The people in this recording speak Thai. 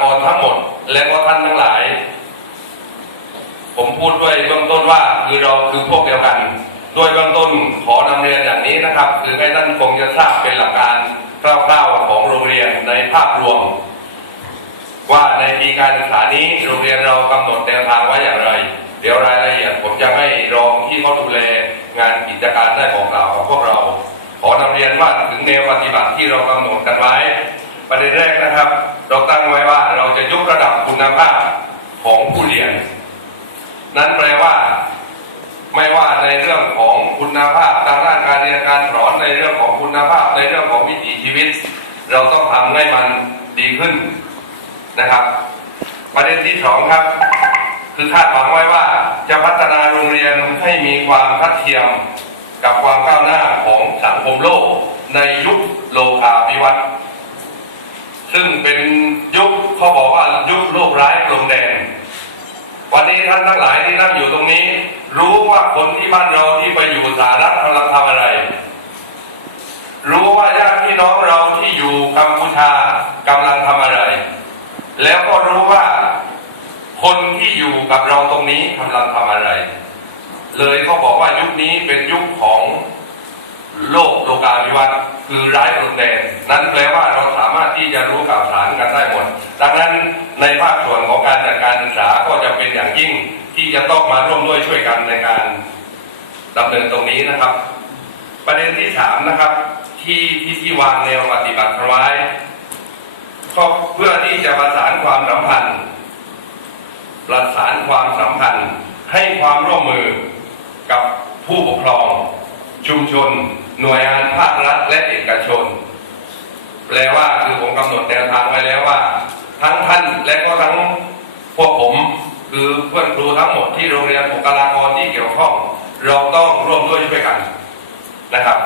กรทั้งหมดและก็ท่านทั้งหลาย ผมพูดด้วยเบื้องต้นว่าคือเราคือพวกเดียวกันด้วยเบื้องต้นขอนำเรียนอย่างนี้นะครับ คือให้ท่านคงจะทราบเป็นหลักการคร่าวๆของโรงเรียนในภาพรวม ว่าในปีการศึกษานี้โรงเรียนเรากำหนดแนวทางไว้อย่างไร เดี๋ยวรายละเอียดผมจะให้รองที่เขาดูแลงานกิจการได้บอกกล่าวกับพวกเรา ขอนำเรียนว่าถึงแนวปฏิบัติที่เรากำหนดกันไว้ คุณภาพของผู้เรียน นั้นแปลว่าไม่ว่าในเรื่องของคุณภาพทางด้านการเรียนการสอนในเรื่องของคุณภาพในเรื่องของวิถีชีวิต เราต้องทำให้มันดีขึ้นนะครับ ประเด็นที่สองครับ คือคาดหวังไว้ว่าจะพัฒนาโรงเรียนให้มีความทัดเทียมกับความก้าวหน้าของสังคมโลก ในยุคโลกาภิวัตน์ซึ่งเป็นยุคเขาบอกว่า ร้ายกลมแดง วันนี้ท่านทั้งหลายที่นั่งอยู่ตรงนี้ รู้ว่าคนที่บ้านเราที่ไปอยู่สหรัฐกำลังทำอะไร รู้ว่าญาติพี่น้องเราที่อยู่กัมพูชากำลังทำอะไร แล้วก็รู้ว่าคนที่อยู่กับเราตรงนี้กำลังทำอะไร เลยเขาบอกว่ายุคนี้เป็นยุคของโลกโลกาภิวัตน์คือร้ายรุนแรงนั้นแปลว่าเราสามารถที่จะรู้ข่าวสารกันได้หมด ดังนั้น ในภาคส่วนของการจัดการศึกษาก็จะเป็นอย่างยิ่งที่จะต้องมาร่วมด้วยช่วยกันในการดำเนินตรงนี้นะครับ ประเด็นที่สามนะครับ ที่ที่ที่วางแนวปฏิบัติไว้ก็เพื่อที่จะประสานความสัมพันธ์ ประสานความสัมพันธ์ให้ความร่วมมือกับผู้ปกครอง ชุมชน หน่วยงานภาครัฐและเอกชน แปลว่าคือผมกำหนดแนวทางไว้แล้วว่า ทั้งท่านและก็ทั้งพวกผมคือเพื่อนครูทั้งหมดที่โรงเรียนบุคลากรที่เกี่ยวข้อง เราต้องร่วมด้วยช่วยกันนะครับ